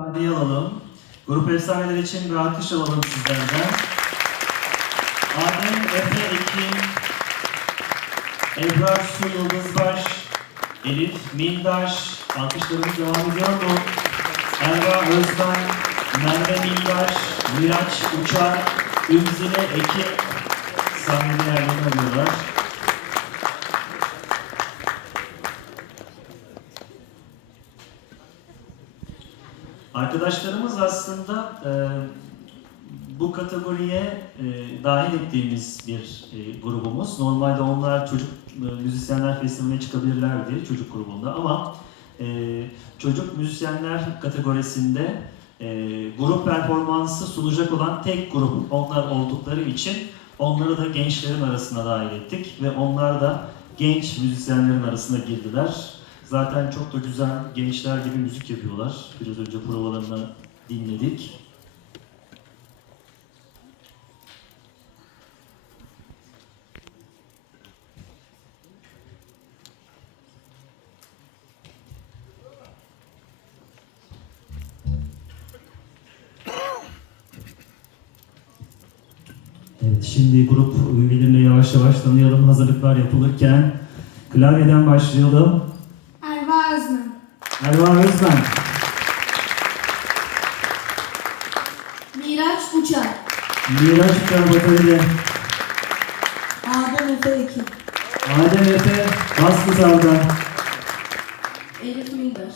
Sahneye alalım. Grup efsaneler için bir alkış alalım sizlerden. Adem Efe Ekin, Ebrar Su Yıldızbaş, Elif Mindaş, alkışlarımız devam ediyor mu? Erva Özden, Merve Mindaş, Miraç Uçar, Ümzile Ekin sahnede yerlerini alıyorlar. Arkadaşlarımız aslında e, bu kategoriye e, dahil ettiğimiz bir e, grubumuz. Normalde onlar çocuk e, müzisyenler festivaline çıkabilirlerdi çocuk grubunda ama e, çocuk müzisyenler kategorisinde e, grup performansı sunacak olan tek grup onlar oldukları için onları da gençlerin arasına dahil ettik ve onlar da genç müzisyenlerin arasına girdiler. Zaten çok da güzel gençler gibi müzik yapıyorlar. Biraz önce provalarını dinledik. Şimdi grup üyelerini yavaş yavaş tanıyalım. Hazırlıklar yapılırken klavyeden başlayalım. Erva Özmen. Miraç Uçar. Miraç Uçar Batarya, Adem Efe Ekin. Adem Efe bas gitarda, Elif Mindaş.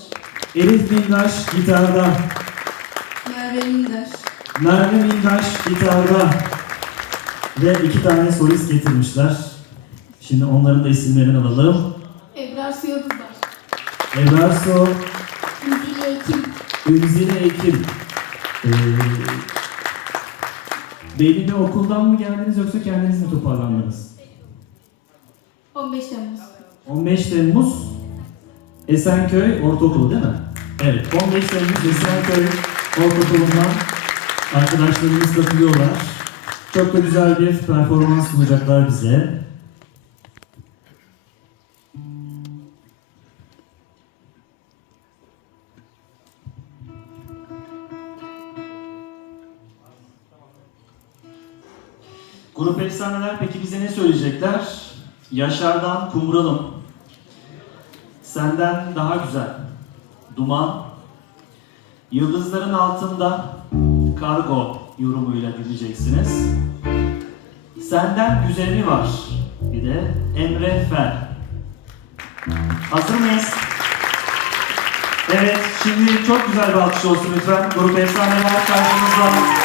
Elif Mindaş gitarda, Merve Mindaş. Merve Mindaş gitarda ve iki tane solist getirmişler. Şimdi onların da isimlerini alalım. Ebrar Siyorduzlar. Ebrar Su, Müziği Ekin. Ümzile Ekim. Ee, belli bir okuldan mı geldiniz yoksa kendiniz mi toparlandınız? 15 Temmuz. 15 Temmuz Esenköy Ortaokulu değil mi? Evet, 15 Temmuz Esenköy Ortaokulu'ndan arkadaşlarımız katılıyorlar. Çok da güzel bir performans sunacaklar bize. Grup efsaneler peki bize ne söyleyecekler? Yaşar'dan Kumralım. Senden daha güzel. Duman. Yıldızların altında kargo yorumuyla dinleyeceksiniz. Senden güzeli var. Bir de Emre Fer. Hazır mıyız? Evet, şimdi çok güzel bir alkış olsun lütfen. Grup efsaneler karşımızda.